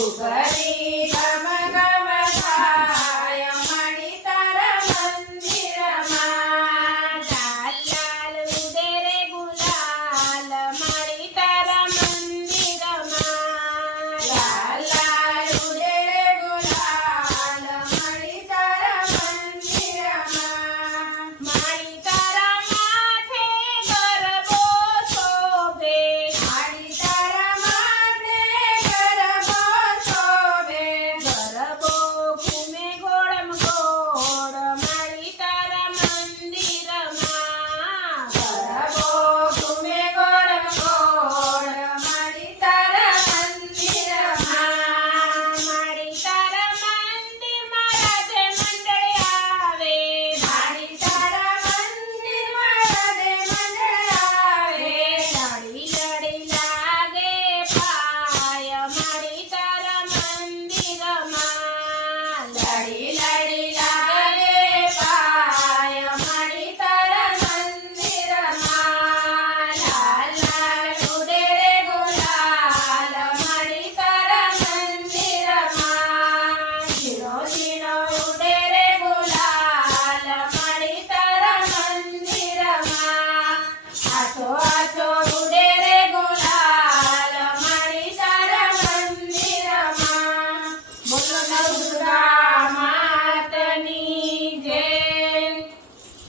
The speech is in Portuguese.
Silveira.